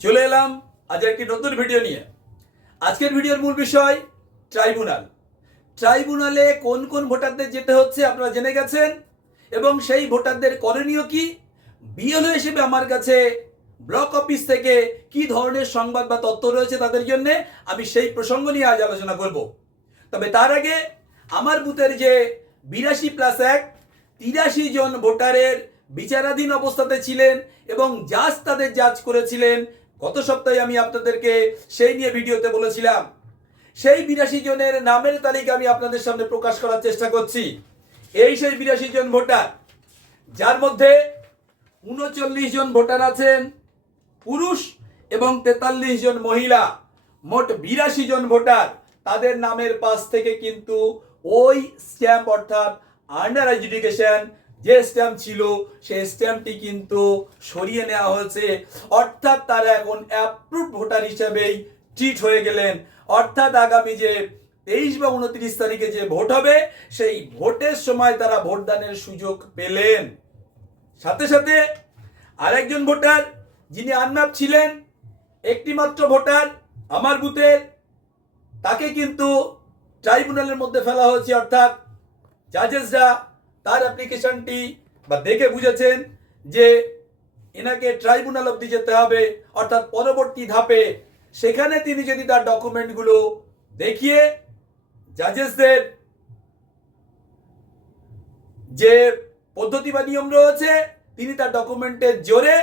চলে এলাম আজ একটি নতুন ভিডিও নিয়ে। আজকের ভিডিওর মূল বিষয় ট্রাইব্যুনাল। ট্রাইব্যুনালে কোন কোন ভোটারদের যেতে হচ্ছে আপনারা জেনে গেছেন, এবং সেই ভোটারদের করণীয় কি। বিএলও হিসেবে আমার কাছে ব্লক অফিস থেকে কি ধরনের সংবাদ বা তথ্য রয়েছে তাদের জন্য, আমি সেই প্রসঙ্গ নিয়ে আজ আলোচনা করব। তবে তার আগে আমার বুথের যে 82+1 83 জন ভোটারের বিচারাধীন অবস্থাতে ছিলেন এবং জাজ তাদের জাজ করেছিলেন, গত সপ্তাহে আমি আপনাদেরকে সেই নিয়ে ভিডিওতে বলেছিলাম। সেই 82 জনের নামের তালিকা আমি আপনাদের সামনে প্রকাশ করার চেষ্টা করছি। এই সেই 82 জন ভোটার, যার মধ্যে 39 জন ভোটার আছেন পুরুষ এবং 43 জন মহিলা। মোট 82 জন ভোটার, তাদের নামের পাশ থেকে কিন্তু ওই স্ট্যাম্প অর্থাৎ আন্ডার এডুকেশন যে স্ট্যাম্প ছিল সেই স্ট্যাম্পটি কিন্তু সরিয়ে নেওয়া হয়েছে, অর্থাৎ তারা এখন অ্যাপ্রুভড ভোটার হিসেবেই ট্রিট হয়ে গেলেন। অর্থাৎ আগামী যে 23 বা 29 তারিখে যে ভোট হবে সেই ভোটের সময় তারা ভোটদানের সুযোগ পেলেন। সাথে সাথে আরেকজন ভোটার যিনি আনম্যাপ ছিলেন, একটি মাত্র ভোটার আমার বুথের, তাকে কিন্তু ট্রাইব্যুনালের মধ্যে ফেলা হয়েছে। অর্থাৎ জাজেসরা তার অ্যাপ্লিকেশনটি বা দেখে বুঝেছেন যে এনাকে ট্রাইব্যুনাল অবধি যেতে হবে, অর্থাৎ পরবর্তী ধাপে। সেখানে তিনি যদি তার ডকুমেন্টগুলো দেখিয়ে জাজেসদের যে পদ্ধতি বা নিয়ম রয়েছে তিনি তার ডকুমেন্টের জোরে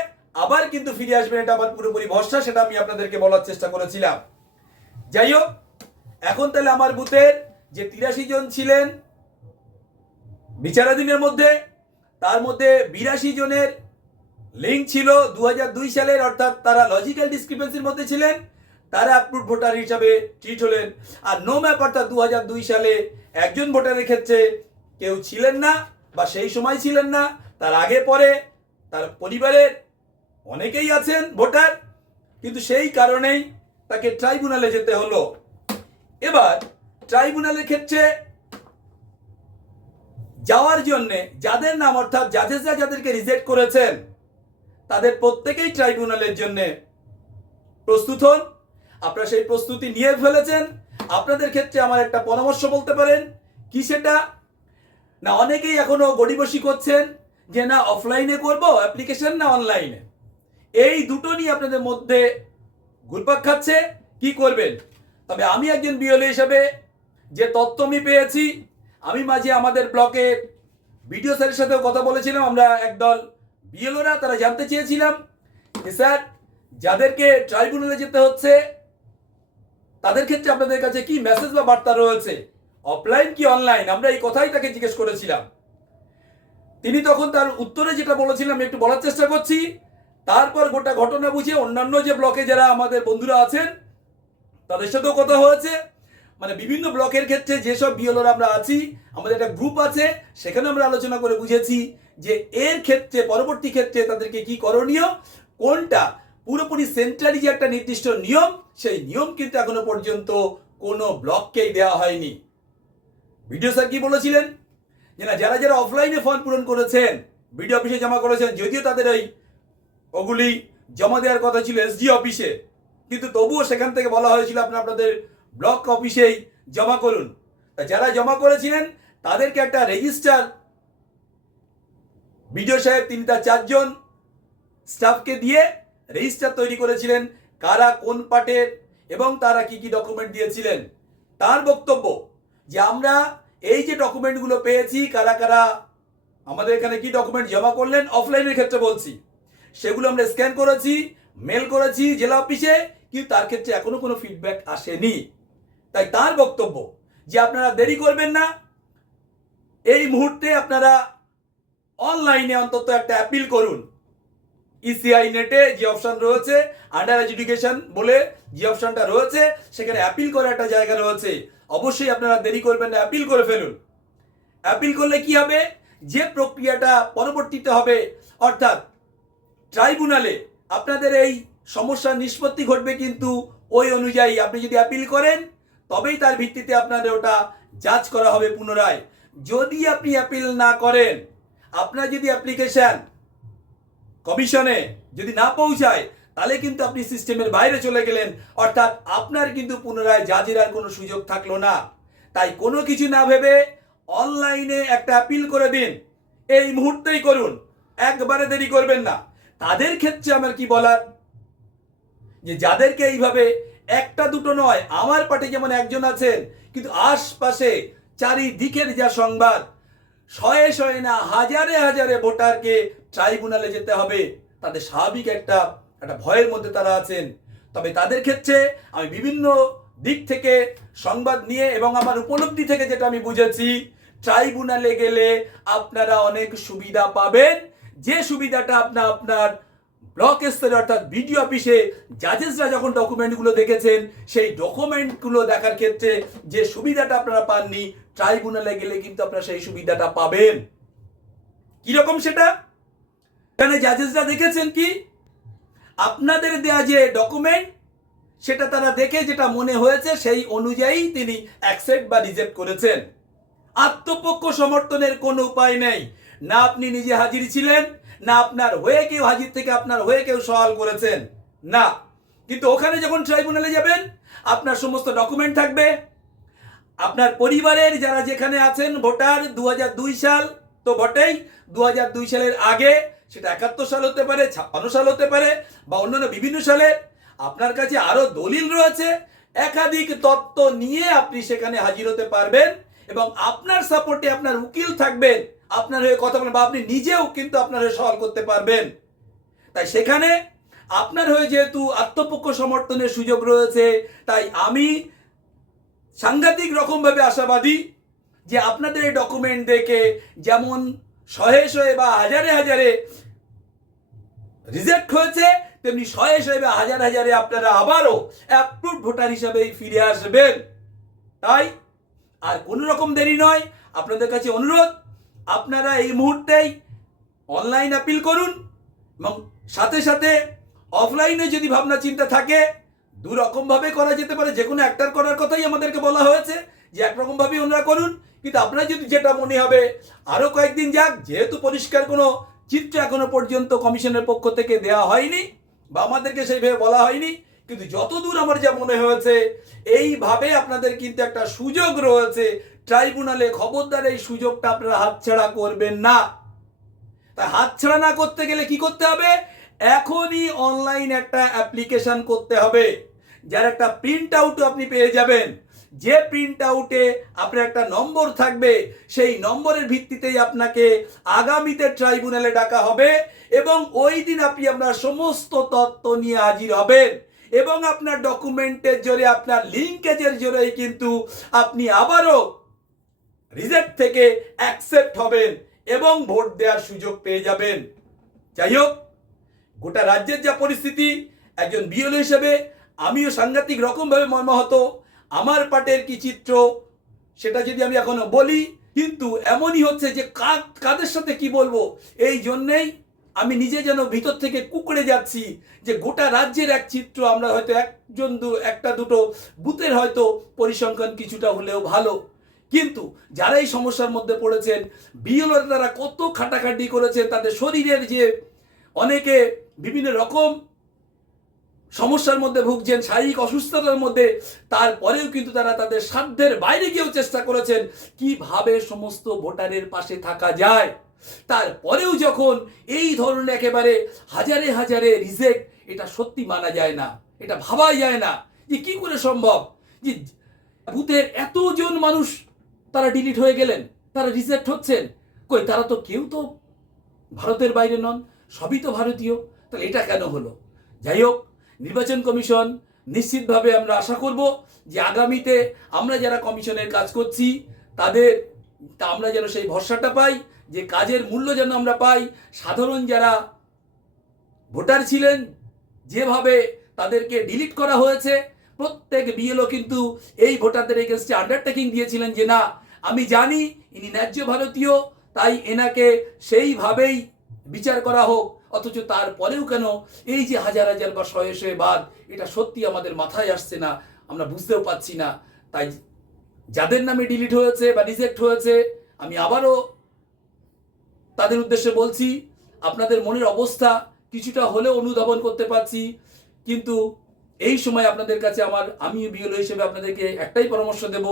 আবার কিন্তু ফিরে আসবেন, এটা আমার পুরোপুরি ভরসা, সেটা আমি আপনাদেরকে বলার চেষ্টা করেছিলাম। যাই হোক, এখন তাহলে আমার বুথের যে 83 জন ছিলেন বিচারাধীনের মধ্যে, তার মধ্যে 82 জনের লিঙ্ক ছিল 2002 সালের, অর্থাৎ তারা লজিক্যাল ডিসক্রিপেন্সির মধ্যে ছিলেন, তারা অ্যাপ্রুভড ভোটার হিসাবে ট্রিট হলেন। আর নো ম্যাপ অর্থাৎ 2002 সালে একজন ভোটারের ক্ষেত্রে কেউ ছিলেন না বা সেই সময় ছিলেন না, তার আগে পরে তার পরিবারের অনেকেই আছেন ভোটার, কিন্তু সেই কারণেই তাকে ট্রাইব্যুনালে যেতে হলো। এবার ট্রাইব্যুনালের ক্ষেত্রে যাওয়ার জন্য যাদের নাম অর্থাৎ জাজেসরা যাদেরকে রিজেক্ট করেছেন তাদের প্রত্যেকেই ট্রাইব্যুনালের জন্য প্রস্তুত হন। আপনারা সেই প্রস্তুতি নিয়ে ফেলেছেন। আপনাদের ক্ষেত্রে আমার একটা পরামর্শ বলতে পারেন কি, সেটা না অনেকেই এখনো গড়িবসি করছেন যে না অফলাইনে করব অ্যাপ্লিকেশন না অনলাইনে, এই দুটো নিয়ে আপনাদের মধ্যে ঘুরপাক খাচ্ছে, কি করবেন। তবে আমি একজন বিএলও হিসাবে যে তথ্য আমি পেয়েছি, আমি মাঝে আমাদের ব্লকের বিডিও স্যারের সাথেও কথা বলেছিলাম, আমরা একদল বিএলওরা তারা জানতে চেয়েছিলাম যে স্যার যাদেরকে ট্রাইব্যুনালে যেতে হচ্ছে তাদের ক্ষেত্রে আপনাদের কাছে কি মেসেজ বা বার্তা রয়েছে, অফলাইন কি অনলাইন, আমরা এই কথাই তাকে জিজ্ঞেস করেছিলাম। তিনি তখন তার উত্তরে যেটা বলেছিলাম একটু বলার চেষ্টা করছি। তারপর গোটা ঘটনা বুঝে অন্যান্য যে ব্লকে যারা আমাদের বন্ধুরা আছেন তাদের সাথেও কথা হয়েছে, মানে বিভিন্ন ব্লকের ক্ষেত্রে যেসব বিএলওরা আমরা আছি আমাদের একটা গ্রুপ আছে, সেখানে আমরা আলোচনা করে বুঝেছি যে এর ক্ষেত্রে পরবর্তী ক্ষেত্রে তাদেরকে কি করণীয়, কোনটা পুরোপুরি সেন্ট্রালি যে একটা নির্দিষ্ট নিয়ম, সেই নিয়ম কিন্তু এখনো পর্যন্ত কোনো ব্লককেই দেওয়া হয়নি। ভিডিও স্যার কি বলেছিলেন যে না যারা যারা অফলাইনে ফর্ম পূরণ করেছেন বিডিও অফিসে জমা করেছেন, যদিও তাদের ওগুলি জমা দেওয়ার কথা ছিল এসডি অফিসে, কিন্তু তবুও সেখান থেকে বলা হয়েছিল আপনাদের ব্লক অফিসেই জমা করুন। তা যারা জমা করেছিলেন তাদেরকে একটা রেজিস্টার বিডিও সাহেব তিনি তার 4 জন স্টাফকে দিয়ে রেজিস্টার তৈরি করেছিলেন, কারা কোন পার্টের এবং তারা কি কি ডকুমেন্ট দিয়েছিলেন। তার বক্তব্য যে আমরা এই যে ডকুমেন্টগুলো পেয়েছি, কারা কারা আমাদের এখানে কি ডকুমেন্ট জমা করলেন অফলাইনের ক্ষেত্রে বলছি, সেগুলো আমরা স্ক্যান করেছি, মেল করেছি জেলা অফিসে, কিন্তু তার ক্ষেত্রে এখনো কোনো ফিডব্যাক আসেনি। তাই তার বক্তব্য যে আপনারা দেরি করবেন না, এই মুহূর্তে আপনারা অনলাইনে অন্তত একটা অ্যাপিল করুন। ইসিআই নেটে যে অপশন রয়েছে আন্ডার এডুকেশন বলে যে অপশনটা রয়েছে, সেখানে অ্যাপিল করার একটা জায়গা রয়েছে, অবশ্যই আপনারা দেরি করবেন না, অ্যাপিল করে ফেলুন। অ্যাপিল করলে কি হবে, যে প্রক্রিয়াটা পরবর্তীতে হবে অর্থাৎ ট্রাইব্যুনালে আপনাদের এই সমস্যার নিষ্পত্তি ঘটবে, কিন্তু ওই অনুযায়ী আপনি যদি অ্যাপিল করেন তবেই তার ভিত্তিতে আপনাদের ওটা জাজ করা হবে পুনরায়। যদি আপনি অ্যাপিল না করেন, আপনার যদি অ্যাপ্লিকেশন কমিশনে যদি না পৌঁছায়, তাহলে কিন্তু আপনি সিস্টেমের বাইরে চলে গেলেন, অর্থাৎ আপনার কিন্তু পুনরায় জাজিরার কোনো সুযোগ থাকলো না। তাই কোনো কিছু না ভেবে অনলাইনে একটা অ্যাপিল করে দিন, এই মুহূর্তেই করুন, একবারে দেরি করবেন না। তাদের ক্ষেত্রে আমার কি বলার, যে যাদেরকে এইভাবে একটা দুটো নয়, আমার পার্টি যেমন একজন আছেন, কিন্তু আশপাশে চারিদিকের যা সংবাদ, শয়ে শয়ে না হাজারে হাজারে ভোটারকে ট্রাইব্যুনালে যেতে হবে, তাদের স্বাভাবিক একটা ভয়ের মধ্যে তারা আছেন। তবে তাদের ক্ষেত্রে আমি বিভিন্ন দিক থেকে সংবাদ নিয়ে এবং আমার উপলব্ধি থেকে যেটা আমি বুঝেছি, ট্রাইব্যুনালে গেলে আপনারা অনেক সুবিধা পাবেন, যে সুবিধাটা আপনার ব্লক স্তরে অর্থাৎ বিডিও অফিসে জাজেসরা যখন ডকুমেন্টগুলো দেখেছেন, সেই ডকুমেন্টগুলো দেখার ক্ষেত্রে যে সুবিধাটা আপনারা পাননি, ট্রাইব্যুনালে গেলে কিন্তু আপনারা সেই সুবিধাটা পাবেন। কিরকম সেটা? এখানে জাজেসরা দেখেছেন কি, আপনাদের দেয়া যে ডকুমেন্ট সেটা তারা দেখে যেটা মনে হয়েছে সেই অনুযায়ী তিনি অ্যাকসেপ্ট বা রিজেক্ট করেছেন। আত্মপক্ষ সমর্থনের কোনো উপায় নেই, না আপনি নিজে হাজির ছিলেন, না আপনার হয়ে কেউ হাজির থেকে আপনার হয়ে কেউ সওয়াল করেছেন, না। কিন্তু ওখানে যখন ট্রাইব্যুনালে যাবেন, আপনার সমস্ত ডকুমেন্ট থাকবে, আপনার পরিবারের যারা যেখানে আছেন ভোটার 2002 সাল তো বটেই, 2002 সালের আগে সেটা 71 সাল হতে পারে, 56 সাল হতে পারে, বা অন্যান্য বিভিন্ন সালের আপনার কাছে আরো দলিল রয়েছে, একাধিক তথ্য নিয়ে আপনি সেখানে হাজির হতে পারবেন এবং আপনার সাপোর্টে আপনার উকিল থাকবেন, আপনার হয়ে কথা বলবেন, বা আপনি নিজেও কিন্তু আপনার হয়ে সওয়াল করতে পারবেন। তাই সেখানে আপনার হয়ে যেহেতু আত্মপক্ষ সমর্থনের সুযোগ রয়েছে, তাই আমি সাংঘাতিক রকমভাবে আশাবাদী যে আপনাদের এই ডকুমেন্ট দেখে যেমন শয়ে শয়ে বা হাজারে হাজারে রিজেক্ট হয়েছে, তেমনি শয়ে শয়ে বা হাজারে হাজারে আপনারা আবারও অ্যাপ্রুভড ভোটার হিসাবে ফিরে আসবেন। তাই আর কোনো রকম দেরি নয়, আপনাদের কাছে অনুরোধ, আপনারা এই মুহূর্তেই অনলাইন অ্যাপিল করুন এবং সাথে সাথে অফলাইনে যদি ভাবনা চিন্তা থাকে, দু রকম ভাবে করা যেতে পারে, যে কোনো একটার করার কথাই আমাদেরকে বলা হয়েছে যে একরকম ভাবেই ওনারা করুন। কিন্তু আপনারা যদি যেটা মনে হবে আরো কয়েকদিন যাক, যেহেতু পরিষ্কার কোনো চিত্র এখনো পর্যন্ত কমিশনের পক্ষ থেকে দেওয়া হয়নি বা আমাদেরকে সেইভাবে বলা হয়নি, কিন্তু যতদূর আমার যা মনে হয়েছে এইভাবে আপনাদের কিন্তু একটা সুযোগ রয়েছে ট্রাইব্যুনালে, খবরদার এই সুযোগটা আপনারা হাতছাড়া করবেন না। তাই হাতছাড়া না করতে গেলে কি করতে হবে, এখনই অনলাইন একটা অ্যাপ্লিকেশন করতে হবে, যার একটা প্রিন্ট আউট আপনি পেয়ে যাবেন, যে প্রিন্ট আউটে আপনার একটা নম্বর থাকবে, সেই নম্বরের ভিত্তিতেই আপনাকে আগামীতে ট্রাইব্যুনালে ডাকা হবে এবং ওই দিন আপনি আপনার সমস্ত তথ্য নিয়ে হাজির হবেন এবং আপনার ডকুমেন্টের জোরে, আপনার লিঙ্কেজের জোরেই কিন্তু আপনি আবারও রিজেক্ট থেকে অ্যাকসেপ্ট হবেন এবং ভোট দেওয়ার সুযোগ পেয়ে যাবেন। যাই হোক, গোটা রাজ্যের যা পরিস্থিতি, একজন বিএলও হিসেবে আমিও সাংঘাতিক রকমভাবে মর্মাহত। আমার পার্টের কি চিত্র সেটা যদি আমি এখনো বলি, কিন্তু এমনই হচ্ছে যে কাদের সাথে কি বলবো, এই জন্যেই আমি নিজে যেন ভিতর থেকে কুকড়ে যাচ্ছি যে গোটা রাজ্যের এক চিত্র। আমরা হয়তো একটা দুটো বুথের হয়তো পরিসংখ্যান কিছুটা হলেও ভালো, কিন্তু যারা এই সমস্যার মধ্যে পড়েছেন, বিএলওরা তারা কত খাটাখাটি করেছেন, তাদের শরীরের যে অনেকে বিভিন্ন রকম সমস্যার মধ্যে ভুগছেন, শারীরিক অসুস্থতার মধ্যে, তারপরেও কিন্তু তারা তাদের সাধ্যের বাইরে গিয়েও চেষ্টা করেছেন কিভাবে সমস্ত ভোটারের পাশে থাকা যায়। তারপরেও যখন এই ধরনের একেবারে হাজারে হাজারে রিজেক্ট, এটা সত্যি মানা যায় না, এটা ভাবাই যায় না যে কি করে সম্ভব যে বুথের এতজন মানুষ তারা ডিলিট হয়ে গেলেন, তারা রিজেক্ট হচ্ছেন। কই, তারা তো কেউ তো ভারতের বাইরে নন, সবই তো ভারতীয়, তাহলে এটা কেন হলো? যাই হোক, নির্বাচন কমিশন নিশ্চিতভাবে আমরা আশা করব যে আগামীতে আমরা যারা কমিশনের কাজ করছি আমরা যেন সেই ভরসাটা পাই, যে কাজের মূল্য যেন আমরা পাই। সাধারণ যারা ভোটার ছিলেন, যেভাবে তাদেরকে ডিলিট করা হয়েছে, প্রত্যেক বিএলও কিন্তু এই ভোটারদের এগেনস্টে আন্ডারটেকিং দিয়েছিলেন যে না, আমি জানি ইনি ন্যায্য ভারতীয়, তাই এনাকে সেইভাবেই বিচার করা হোক। অথচ তারপরেও কেন এই যে হাজার হাজার বা শয়ে শয়ে বাদ, এটা সত্যি আমাদের মাথায় আসছে না, আমরা বুঝতেও পারছি না। তাই যাদের নামে ডিলিট হয়েছে বা রিজেক্ট হয়েছে, আমি আবারও তাদের উদ্দেশ্যে বলছি, আপনাদের মনের অবস্থা কিছুটা হলেও অনুধাবন করতে পারছি। কিন্তু এই সময় আপনাদের কাছে আমি বিএলও হিসেবে আপনাদেরকে একটাই পরামর্শ দেব,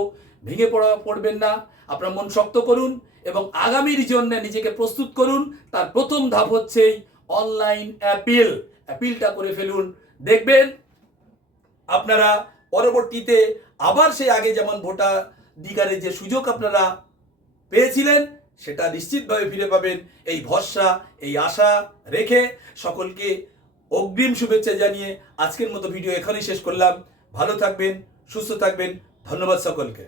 ভেঙে পড়বেন না, আপনার মন শক্ত করুন এবং আগামীর জন্য নিজেকে প্রস্তুত করুন। তার প্রথম ধাপ হচ্ছে অনলাইন অ্যাপিলটা করে ফেলুন। দেখবেন আপনারা পরবর্তীতে আবার সেই আগে যেমন ভোটাধিকারের যে সুযোগ আপনারা পেয়েছিলেন সেটা নিশ্চিতভাবে ফিরে পাবেন, এই ভরসা, এই আশা রেখে সকলকে অগ্রিম শুভেচ্ছা জানিয়ে আজকের মতো ভিডিও এখানেই শেষ করলাম। ভালো থাকবেন, সুস্থ থাকবেন। ধন্যবাদ সকলকে।